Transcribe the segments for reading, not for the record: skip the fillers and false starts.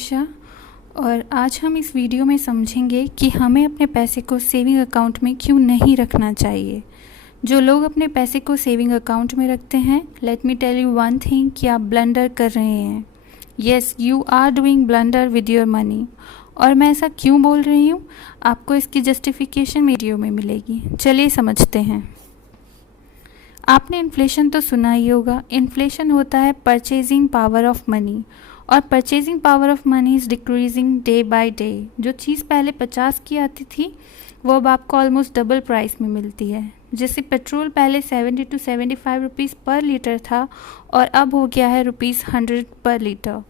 मनीषा और आज हम इस वीडियो में समझेंगे कि हमें अपने पैसे को सेविंग अकाउंट में क्यों नहीं रखना चाहिए। जो लोग अपने पैसे को सेविंग अकाउंट में रखते हैं, let me tell you one thing कि आप ब्लंडर कर रहे हैं। Yes, you are doing blunder with your money. और मैं ऐसा क्यों बोल रही हूँ, आपको इसकी जस्टिफिकेशन वीडियो में मिलेगी। चलिए समझते हैं। आपने इन्फ्लेशन तो सुना ही होगा। इन्फ्लेशन होता है परचेजिंग पावर ऑफ मनी, और purchasing power of money is decreasing day by day. जो चीज़ पहले 50 की आती थी वो अब आपको ऑलमोस्ट डबल प्राइस में मिलती है। जैसे पेट्रोल पहले 70 to 75 रुपीज़ पर लीटर था और अब हो गया है ₹100 पर लीटर।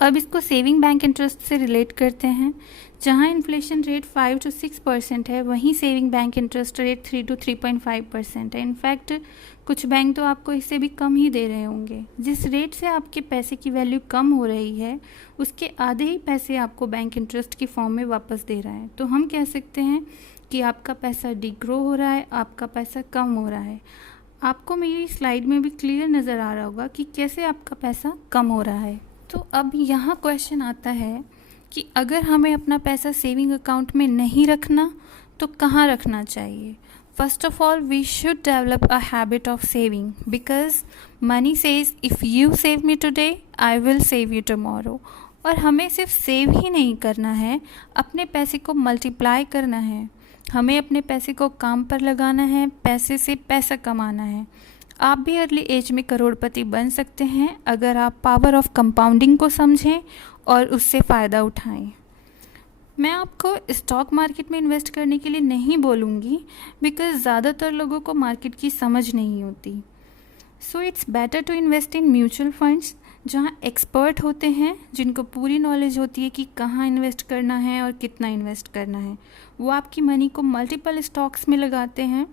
अब इसको सेविंग बैंक इंटरेस्ट से रिलेट करते हैं। जहां इन्फ्लेशन रेट 5 to 6% है, वहीं saving bank interest rate 3 to 3.5% है। इनफैक्ट कुछ बैंक तो आपको इससे भी कम ही दे रहे होंगे। जिस रेट से आपके पैसे की वैल्यू कम हो रही है, उसके आधे ही पैसे आपको बैंक इंटरेस्ट की फॉर्म में वापस दे रहा है। तो हम कह सकते हैं कि आपका पैसा डिग्रो हो रहा है, आपका पैसा कम हो रहा है। आपको मेरी स्लाइड में भी क्लियर नज़र आ रहा होगा कि कैसे आपका पैसा कम हो रहा है। तो अब यहाँ क्वेश्चन आता है कि अगर हमें अपना पैसा सेविंग अकाउंट में नहीं रखना तो कहाँ रखना चाहिए। First of all, we should develop a habit of saving, because money says if you save me today I will save you tomorrow. और हमें सिर्फ सेव ही नहीं करना है, अपने पैसे को मल्टीप्लाई करना है। हमें अपने पैसे को काम पर लगाना है, पैसे से पैसा कमाना है। आप भी अर्ली एज में करोड़पति बन सकते हैं अगर आप पावर ऑफ कंपाउंडिंग को समझें और उससे फ़ायदा उठाएं। मैं आपको स्टॉक मार्केट में इन्वेस्ट करने के लिए नहीं बोलूँगी, बिकॉज़ ज़्यादातर लोगों को मार्केट की समझ नहीं होती। So it's better to invest in mutual funds, जहाँ एक्सपर्ट होते हैं, जिनको पूरी नॉलेज होती है कि कहाँ इन्वेस्ट करना है और कितना इन्वेस्ट करना है। वो आपकी मनी को मल्टीपल स्टॉक्स में लगाते हैं,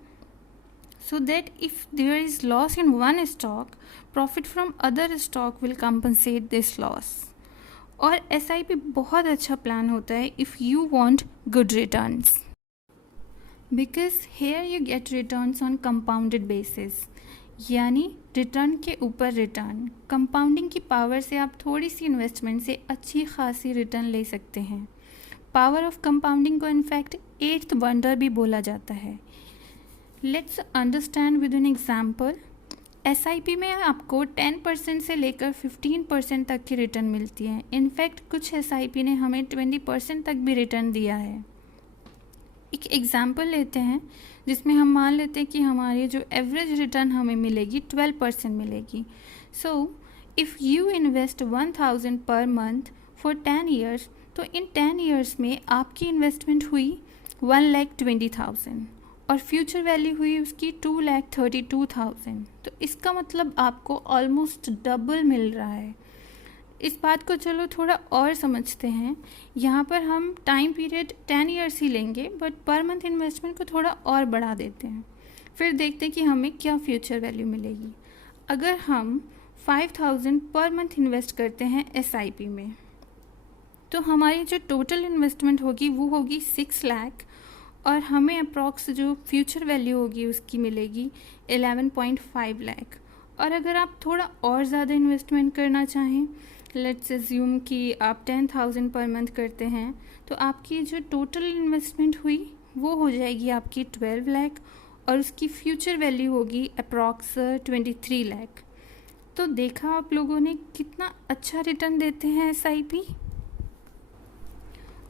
so that if there is loss in one stock, profit from other stock will compensate this loss. और SIP बहुत अच्छा प्लान होता है if you want good returns, because here you get returns on compounded basis, यानी return के ऊपर return. Compounding की power से आप थोड़ी सी इन्वेस्टमेंट से अच्छी खासी रिटर्न ले सकते हैं। पावर ऑफ कंपाउंडिंग को इनफैक्ट 8th वंडर भी बोला जाता है। Let's understand with an example. SIP में आपको 10% से लेकर 15% तक की रिटर्न मिलती है। इनफैक्ट कुछ SIP ने हमें 20% तक भी रिटर्न दिया है। एक एग्जाम्पल लेते हैं जिसमें हम मान लेते हैं कि हमारी जो एवरेज रिटर्न हमें मिलेगी 12% मिलेगी। So if you invest 1000 per month for 10 years, तो इन 10 ईयर्स में आपकी इन्वेस्टमेंट हुई 1,20,000 और फ्यूचर वैल्यू हुई उसकी 2,32,000। तो इसका मतलब आपको ऑलमोस्ट डबल मिल रहा है। इस बात को चलो थोड़ा और समझते हैं। यहाँ पर हम टाइम पीरियड 10 ईयर्स ही लेंगे, बट पर मंथ इन्वेस्टमेंट को थोड़ा और बढ़ा देते हैं। फिर देखते हैं कि हमें क्या फ्यूचर वैल्यू मिलेगी। अगर हम 5,000 पर मंथ इन्वेस्ट करते हैं SIP में, तो हमारी जो टोटल इन्वेस्टमेंट होगी वो होगी 6 लाख, और हमें अप्रॉक्स जो फ्यूचर वैल्यू होगी उसकी मिलेगी 11.5 लाख। और अगर आप थोड़ा और ज़्यादा इन्वेस्टमेंट करना चाहें, लेट्स अज्यूम कि आप 10,000 पर मंथ करते हैं, तो आपकी जो टोटल इन्वेस्टमेंट हुई वो हो जाएगी आपकी 12 लाख, और उसकी फ्यूचर वैल्यू होगी अप्रॉक्स 23 लाख। तो देखा आप लोगों ने कितना अच्छा रिटर्न देते हैं SIP।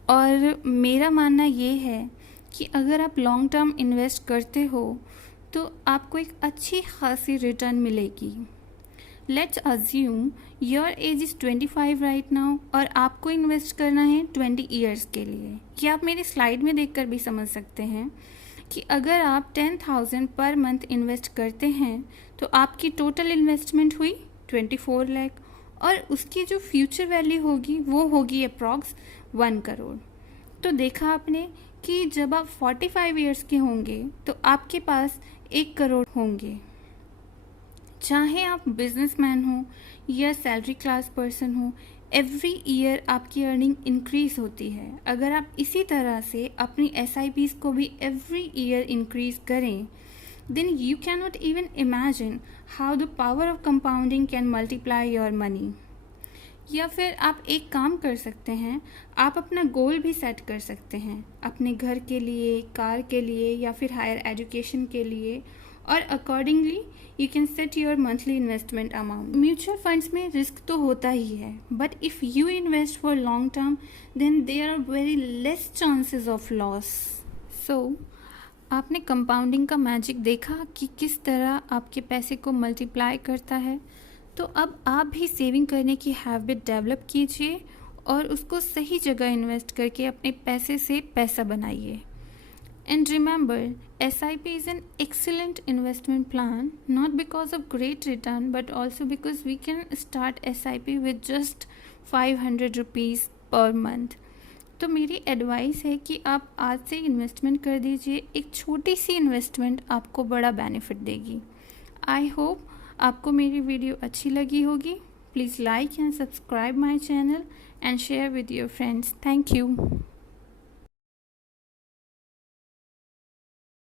और मेरा मानना ये है कि अगर आप लॉन्ग टर्म इन्वेस्ट करते हो तो आपको एक अच्छी खासी रिटर्न मिलेगी। Let's assume your age is 25 right now, और आपको इन्वेस्ट करना है 20 ईयर्स के लिए। ये आप मेरी स्लाइड में देखकर भी समझ सकते हैं कि अगर आप 10,000 पर मंथ इन्वेस्ट करते हैं तो आपकी टोटल इन्वेस्टमेंट हुई 24 लाख, और उसकी जो फ्यूचर वैल्यू होगी वो होगी अप्रॉक्स 1 करोड़। तो देखा आपने कि जब आप 45 ईयर्स के होंगे तो आपके पास 1 करोड़ होंगे। चाहे आप बिजनेसमैन हो या सैलरी क्लास पर्सन हो, एवरी ईयर आपकी अर्निंग इंक्रीज होती है। अगर आप इसी तरह से अपनी SIPs को भी एवरी ईयर इंक्रीज करें, then you cannot even imagine how the power of compounding can multiply your money. या फिर आप एक काम कर सकते हैं, आप अपना गोल भी सेट कर सकते हैं अपने घर के लिए, कार के लिए या फिर हायर एजुकेशन के लिए, और accordingly you can set your monthly investment amount. Mutual funds में रिस्क तो होता ही है, but if you invest for long term then there are very less chances of loss. So आपने कंपाउंडिंग का मैजिक देखा कि किस तरह आपके पैसे को मल्टीप्लाई करता है। तो अब आप भी सेविंग करने की हैबिट डेवलप कीजिए और उसको सही जगह इन्वेस्ट करके अपने पैसे से पैसा बनाइए। And remember, SIP is an excellent investment plan, not because of great return, but also because we can start SIP with just 500 rupees per month. तो मेरी एडवाइस है कि आप आज से इन्वेस्टमेंट कर दीजिए। एक छोटी सी इन्वेस्टमेंट आपको बड़ा बेनिफिट देगी। आई होप आपको मेरी वीडियो अच्छी लगी होगी। Please like and subscribe my channel and share with your friends. Thank you.